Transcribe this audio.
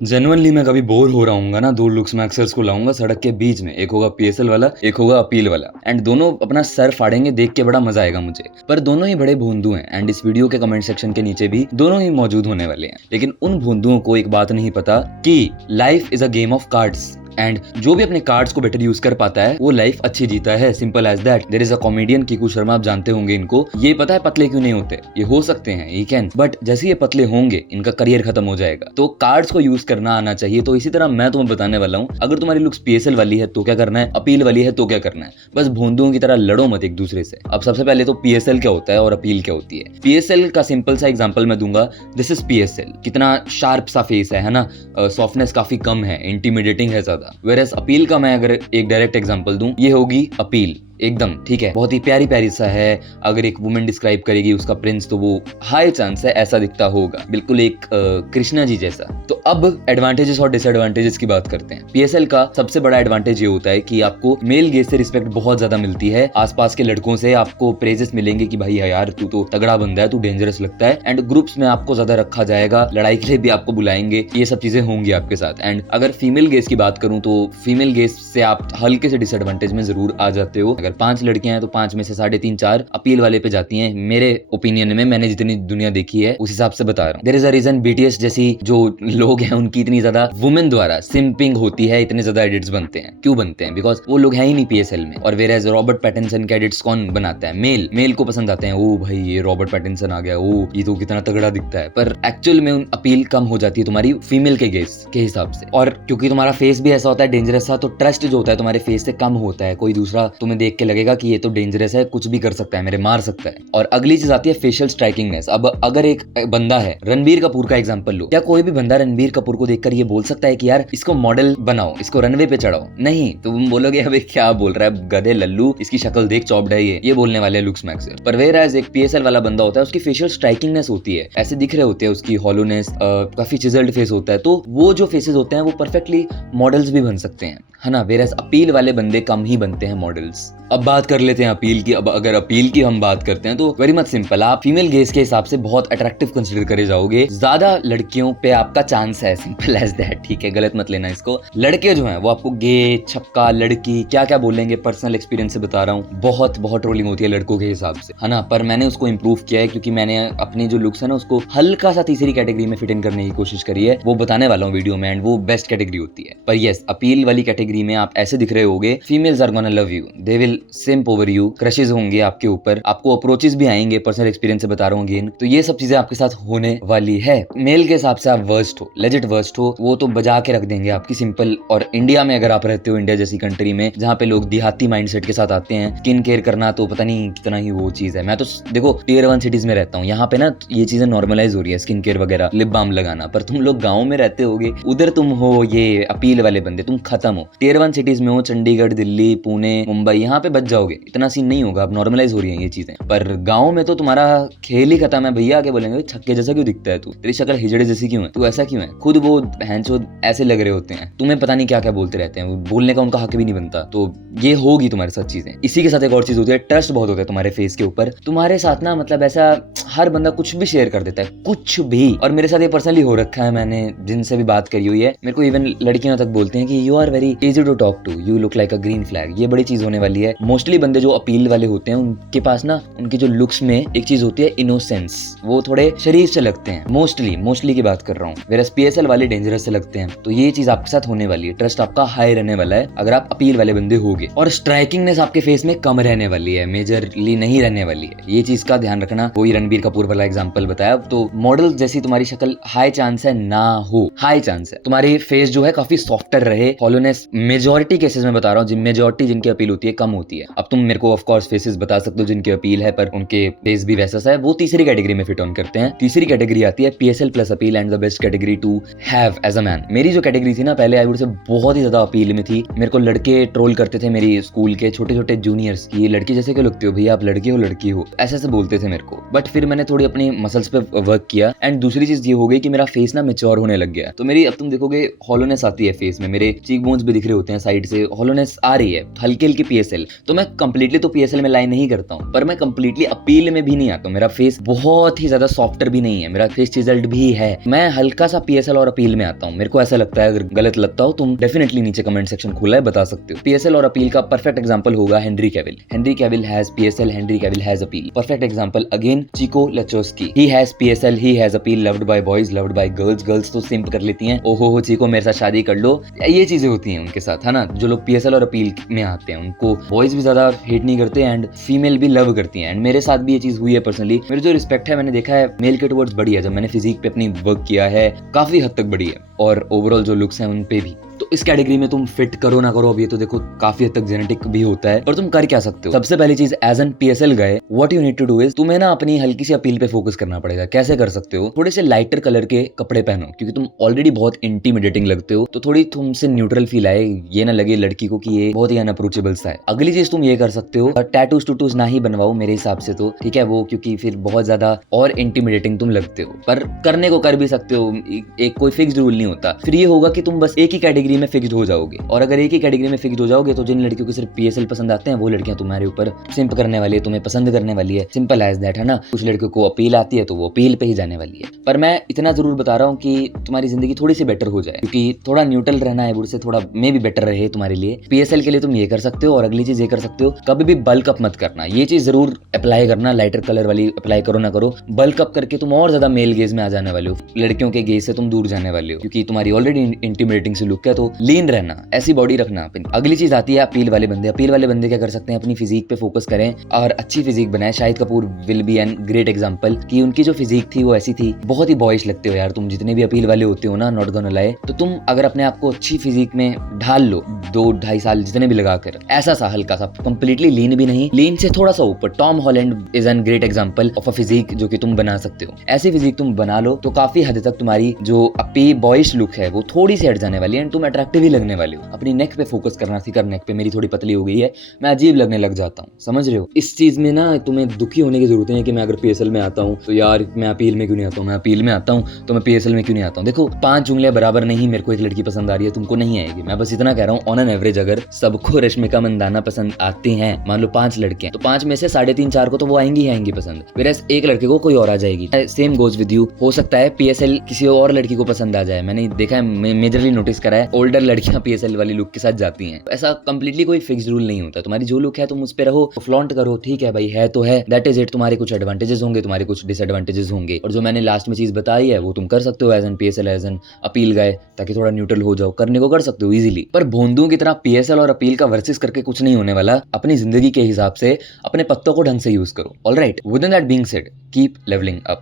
Genuinely मैं कभी bore हो रहा हूँ ना, दो लुक्स मैक्सर्स को लाऊंगा सड़क के बीच में, एक होगा पीएसएल वाला, एक होगा अपील वाला, एंड दोनों अपना सर फाड़ेंगे, देख के बड़ा मजा आएगा मुझे। पर दोनों ही बड़े भोंदू हैं एंड इस वीडियो के कमेंट सेक्शन के नीचे भी दोनों ही मौजूद होने वाले हैं। लेकिन उन भोंदुओं को एक बात नहीं पता कि life is a game of cards and जो भी अपने कार्ड्स को बेटर यूज कर पाता है वो लाइफ अच्छी जीता है। Simple as that. There is a comedian Kiku Sharma, आप जानते होंगे इनको। ये पता है पतले क्यों नहीं होते, ये हो सकते हैं ये कैन, बट जैसे ये पतले होंगे इनका करियर खत्म हो जाएगा। तो कार्ड्स को यूज करना आना चाहिए। तो इसी तरह मैं तुम्हें बताने वाला हूँ, अगर तुम्हारी लुक्स पीएसएल वाली है तो क्या करना है, अपील वाली है तो क्या करना है। बस भोंदुओं की तरह लड़ो मत एक दूसरे से। अब सबसे पहले तो पीएसएल क्या होता है और अपील क्या होती है। पीएसएल का सिंपल सा एग्जांपल मैं दूंगा। This is PSL. कितना शार्प सा फेस है ना, सॉफ्टनेस काफी कम है, इंटिमिडेटिंग है ज्यादा। वेयरएज अपील का मैं अगर एक डायरेक्ट एग्जांपल दूं, ये होगी अपील। एकदम ठीक है, बहुत ही प्यारी प्यारी सा है। अगर एक वुमेन डिस्क्राइब करेगी उसका प्रिंस, तो वो हाई चांस है ऐसा दिखता होगा, बिल्कुल एक कृष्णा जी जैसा। तो अब एडवांटेजेस और डिसएडवांटेजेस की बात करते हैं। पीएसएल का सबसे बड़ा एडवांटेज ये होता है कि आपको मेल गेज से रिस्पेक्ट बहुत ज्यादा मिलती है। आसपास के लड़कों से आपको प्रेजेस मिलेंगे कि भाई यार तू तो तगड़ा बंदा है, तू डेंजरस लगता है। एंड ग्रुप्स में आपको ज्यादा रखा जाएगा, लड़ाई के लिए भी आपको बुलाएंगे, ये सब चीजें होंगी आपके साथ। एंड अगर फीमेल गेज की बात करूं तो फीमेल गेज से आप हल्के से डिसएडवांटेज में जरूर आ जाते हो। अगर 5 लड़कियां हैं तो 5 में से 3.5 4 अपील वाले पे जाती हैं। मेरे ओपिनियन में, मैंने जितनी दुनिया देखी है उस हिसाब से बता रहा हूँ। There is a reason BTS जैसी जो लोग हैं उनकी इतनी ज्यादा वुमेन द्वारा सिंपिंग होती है, इतने ज्यादा एडिट्स बनते हैं। क्यों बनते हैं? बिकॉज वो लोग हैं ही नहीं पीएसएल में। और वेयर एज रॉबर्ट पैटिंसन के एडिट्स कौन बनाता है? मेल को पसंद आते हैं। ओ भाई ये रॉबर्ट पैटिंसन आ गया, ओ ये तो कितना तगड़ा दिखता है। पर एक्चुअल में अपील कम हो जाती है तुम्हारी फीमेल के गेज के हिसाब से। और क्योंकि तुम्हारा फेस भी ऐसा होता है डेंजरस सा, तो ट्रस्ट जो होता है तुम्हारे फेस से कम होता है। कोई दूसरा तुम्हें देख के लगेगा कि ये तो डेंजरस है, कुछ भी कर सकता है, मेरे मार सकता है। और अगली चीज आती है फेशियल स्ट्राइकिंगनेस। अब अगर एक बंदा है, रणबीर कपूर का एग्जांपल लो, क्या कोई भी बंदा रणबीर कपूर को देखकर ये बोल सकता है कि यार इसको मॉडल बनाओ, इसको रनवे पे चढ़ाओ? नहीं। तो तुम बोलोगे अबे क्या बोल रहा है गधे लल्लू, इसकी शक्ल देख चॉप्ड है, ये बोलने वाले लुक्स मैक्सर। पर वेयर एज एक पीएसएल वाला बंदा होता है, उसकी फेशियल स्ट्राइकिंगनेस होती है, ऐसे दिख रहे होते हैं, उसकी हॉलोनेस, काफी चिजल्ड फेस होता है। तो वो जो फेसेस होते हैं वो परफेक्टली मॉडल्स भी बन सकते हैं, है ना। वेयर एज अपील वाले बंदे कम ही बनते हैं मॉडल्स। अब बात कर लेते हैं अपील की। अब अगर अपील की हम बात करते हैं तो वेरी मच सिंपल। आप फीमेल गेज के हिसाब से बहुत अट्रैक्टिव कंसीडर करे जाओगे, ज्यादा लड़कियों पे आपका चांस है। सिंपल एज दैट, ठीक है, गलत मत लेना इसको। लड़के जो हैं वो आपको गे, छक्का, लड़की क्या क्या बोलेंगे, पर्सनल एक्सपीरियंस से बता रहा हूँ, बहुत बहुत ट्रोलिंग होती है लड़कों के हिसाब से, है ना। पर मैंने उसको इंप्रूव किया है, क्योंकि मैंने अपनी जो लुक्स है ना उसको हल्का सा तीसरी कैटेगरी में फिट इन करने की कोशिश करी है। वो बताने वाला हूँ वीडियो में, एंड वो बेस्ट कैटेगरी होती है। पर यस, अपील वाली कैटेगरी में आप ऐसे दिख रहे होगे, females are gonna love you, they will simp over you, crushes होंगे आपके ऊपर, आपको अप्रोचेस भी आएंगे, पर्सनल एक्सपीरियंस से बता रहा हूँ अगेन। तो ये सब चीजें आपके साथ होने वाली है। मेल के हिसाब से आप वर्स्ट हो, लेजिट वर्स्ट हो, वो तो बजा के रख देंगे आपकी, सिंपल। और इंडिया में अगर आप रहते हो, इंडिया जैसी कंट्री में जहाँ पे लोग देहाती माइंडसेट के साथ आते हैं, स्किन केयर करना तो पता नहीं कितना ही वो चीज है। मैं तो देखो टियर 1 सिटीज में रहता हूँ, यहाँ पे ना ये चीजें नॉर्मलाइज हो रही है, स्किन केयर वगैरह, लिप बाम लगाना। पर तुम लोग गाँव में रहते होगे, उधर तुम हो ये अपील वाले बंदे, तुम खत्म हो। टियर 1 सिटीज में हो, चंडीगढ़, दिल्ली, पुणे, मुंबई, यहाँ पे बच जाओगे, इतना सीन नहीं होगा, अब नॉर्मलाइज हो रही है ये चीजें। पर गांव में तो तुम्हारा खेल ही खत्म है। भैया आके बोलेंगे छक्के जैसा क्यों दिखता है तू, तेरी शक्ल हिजड़े जैसी क्यों है, तू ऐसा क्यों है। खुद वो भैंचोद ऐसे लग रहे होते हैं, तुम्हें पता नहीं क्या क्या बोलते रहते हैं, बोलने का उनका हक भी नहीं बनता। तो ये होगी तुम्हारे साथ चीजें। इसी के साथ एक और चीज होती है, ट्रस्ट बहुत होता है तुम्हारे फेस के ऊपर। तुम्हारे साथ ना मतलब ऐसा हर बंदा कुछ भी शेयर कर देता है, कुछ भी। और मेरे साथ ये पर्सनली हो रखा है, मैंने जिनसे भी बात करी हुई है, मेरे को इवन लड़कियां तक बोलते हैं कि you are very easy to talk to, you look like a green flag. ये बड़ी चीज होने वाली है। मोस्टली बंदे जो अपील वाले होते हैं उनके पास ना, उनकी जो लुक्स में एक चीज होती है इनोसेंस, वो थोड़े शरीफ से लगते हैं। मोस्टली की बात कर रहा हूँ। वेयर पीएसएल वाले डेंजरस से लगते हैं। तो ये चीज आपके साथ होने वाली है। ट्रस्ट आपका हाई रहने वाला है अगर आप अपील वाले बंदे होगे। और स्ट्राइकिंगनेस आपके फेस में कम रहने वाली है, मेजरली नहीं रहने वाली है। ये चीज का ध्यान रखना। वही रणबीर कपूर वाला एग्जांपल बताया, तो मॉडल जैसी तुम्हारी शक्ल हाई चांस है ना हो, हाई चांस है। तुम्हारी फेस जो है काफी सॉफ्टर रहे, हॉलोनेस मेजोरिटी केसेस में बता रहा हूँ, मेजोरिटी जिनकी अपील होती है कम होती है। अब तुम मेरे को ऑफ कोर्स फेसेस बता सकते हो जिनकी अपील है पर उनके फेस भी वैसा सा है, वो तीसरी कैटेगरी में फिट ऑन करते हैं। तीसरी कैटेगरी आती है PSL plus appeal and the best category to have as a man. मेरी जो कैटेगरी थी ना पहले, आई वुड से बहुत ही ज्यादा अपील में थी। मेरे को लड़के ट्रोल करते थे, मेरी स्कूल के छोटे छोटे जूनियर्स, ये लड़की जैसे क्यों लगते हो भैया, आप लड़के हो लड़की हो, ऐसे ऐसे बोलते थे मेरे को। बट फिर मैंने थोड़ी अपनी मसल्स पे वर्क किया एंड दूसरी चीज ये हो गई कि मेरा फेस ना मेच्योर होने लग गया। तो मेरी अब तुम देखोगे हॉलोनेस आती है फेस में, मेरे चीक बोन्स भी दिख रहे होते हैं साइड से, हॉलोनेस आ रही है, हल्की हल्की पीएसएल। तो मैं कंप्लीटली तो पीएसएल में लाई नहीं करता हूँ, पर मैं कंप्लीटली अपील में भी नहीं आता हूँ। मेरा फेस बहुत ही ज्यादा सॉफ्टर भी नहीं है, मेरा फेस चिजल्ड भी है। मैं हल्का सा पीएसएल और अपील में आता हूँ। मेरे को ऐसा लगता है, अगर गलत लगता हो तुम डेफिनेटली नीचे कमेंट सेक्शन खुला है, बता सकते हो। पीएसएल और अपील का परफेक्ट एग्जांपल होगा Henry Cavill. Henry Cavill has PSL, Henry Cavill has appeal. Perfect example again Chico Lachowski. He has PSL, he has appeal, loved by boys, loved by girls. Girls तो simp कर लेती हैं, ओहो हो Chico मेरे साथ शादी कर लो, ये चीजें होती हैं उनके साथ, है ना। जो लोग पीएसएल और अपील में आते हैं उनको बॉयज भी ज्यादा हेट नहीं करते एंड फीमेल भी लव करती हैं। एंड मेरे साथ भी ये चीज हुई है पर्सनली। मेरी जो रिस्पेक्ट है, मैंने देखा है मेल के टुवर्ड्स बढ़ी है जब मैंने फिजिक पे अपनी वर्क किया है, काफी हद तक बढ़ी है, और ओवरऑल जो लुक्स हैं उन पे भी। तो इस कैटेगरी में तुम फिट करो ना करो, अब ये तो देखो काफी हद तक जेनेटिक भी होता है, पर तुम कर क्या सकते हो। सबसे पहली चीज, as an PSL guy, what you need to do is, तुम्हें ना अपनी हल्की सी अपील पे फोकस करना पड़ेगा। कैसे कर सकते हो, थोड़े से लाइटर कलर के कपड़े पहनो, क्योंकि तुम ऑलरेडी बहुत इंटीमिडेटिंग लगते हो, तो थोड़ी तुमसे न्यूट्रल फील आए, ये ना लगे लड़की को कि ये बहुत ही अनअप्रोचेबल सा है। अगली चीज तुम ये कर सकते हो, टैटूज टूटूज ना ही बनवाओ मेरे हिसाब से, तो ठीक है वो, क्योंकि फिर बहुत ज्यादा और इंटीमिडेटिंग तुम लगते हो, पर करने को कर भी सकते हो। एक कोई फिक्स्ड रूल नहीं होता। फिर ये होगा कि तुम बस एक ही कैटेगरी में फिक्स्ड हो जाओगे, और अगर एक ही कैटेगरी में फिक्स्ड हो जाओगे तो जिन लड़कियों को सिर्फ पीएसएल पसंद आते हैं वो लड़कियां तुम्हारे ऊपर सिंप करने वाली है, तुम्हें पसंद करने वाली है। सिंपल एज दैट, है ना। कुछ लड़कियों को अपील आती है तो वो अपील पे ही जाने वाली है। पर मैं इतना जरूर बता रहा हूँ कि तुम्हारी जिंदगी थोड़ी सी बेटर हो जाए, क्योंकि थोड़ा न्यूट्रल रहना है, से थोड़ा मे भी बेटर रहे तुम्हारे लिए। पीएसएल के लिए तुम ये कर सकते हो। और अगली चीज ये कर सकते हो, कभी भी बल्क अप मत करना। ये चीज जरूर अप्लाई करना, लाइटर कलर वाली अप्लाई करो ना करो। बल्क अप करके तुम और ज्यादा मेल गेज में आ जाने वाले हो, लड़कियों के गेज से तुम दूर जाने वाले हो, क्योंकि तुम्हारी ऑलरेडी इंटीमिडेटिंग सी लुक है। तो लीन रहना, ऐसी बॉडी रखना। अगली चीज आती है अपील वाले बंदे। अपील वाले बंदे क्या कर सकते हैं, अपनी फिजिक पे फोकस करें और अच्छी फिजिक बनाए। Shahid Kapoor will be an great example, कि उनकी जो फिजिक थी वो ऐसी थी, बहुत ही बॉयज लगते हो यार तुम जितने भी अपील वाले होते हो ना, नॉट गोना लाई। तो तुम अगर अपने आप को अच्छी फिजिक में ढाल लो, 2-2.5 साल जितने भी लगाकर, ऐसा सा हल्का सा, कंप्लीटली लीन भी नहीं, लीन से थोड़ा सा ऊपर। Tom Holland is an great example of a physique जो कि तुम बना सकते हो। ऐसी फिजिक तुम बना लो तो काफी हद तक तुम्हारी जो अपी बॉयज लुक है वो थोड़ी सी हट जाने वाली है, एंड तुम अट्रैक्टिव ही लगने वाले हो। अपनी नेक पे फोकस करना सीखा। नेक पे मेरी थोड़ी पतली हो गई है, मैं अजीब लगने लग जाता हूँ, समझ रहे हो। इस चीज में ना तुम्हें दुखी होने की जरूरत है कि मैं अगर पीएसएल में आता हूँ तो यार मैं अपील में क्यों नहीं आता हूँ, मैं अपील में आता हूँ तो मैं पीएसएल में क्यों नहीं आता हूँ। देखो 5 उंगलियां बराबर नहीं, मेरे को एक लड़की पसंद आ रही है, तुमको नहीं आएगी। मैं बस इतना कह रहा हूँ, ऑन एन एवरेज अगर सबको रश्मिका मंदाना पसंद आती हैं, मान लो 5 लड़कियां, तो 5 में से 3.5-4 को तो वो आएंगी ही आएंगी पसंद, फिर एक लड़के को कोई और आ जाएगी। Same goes with you. हो सकता है पीएसएल किसी और लड़की को पसंद आ जाए। मैंने देखा है, मेजरली नोटिस करा है, ओल्डर लड़कियां पीएसएल वाली लुक के साथ जाती हैं। ऐसा कंप्लीटली कोई फिक्स रूल नहीं होता। तुम्हारी जो लुक है तुम उस पे रहो, फ्लॉन्ट करो, ठीक है भाई, है तो है, दैट इज इट। तुम्हारे कुछ एडवांटेजेस होंगे, तुम्हारे कुछ डिसएडवांटेजेस होंगे, और जो मैंने लास्ट में चीज बताई है वो तुम कर सकते हो as an PSL, as an appeal guy, ताकि थोड़ा न्यूट्रल हो जाओ। करने को कर सकते हो इजीली, पर भोंदुओं की तरह पीएसएल और अपील का वर्सेस करके कुछ नहीं होने वाला। अपनी जिंदगी के हिसाब से अपने पत्तों को ढंग से यूज करो। Alright, with in that being said, keep levelling up.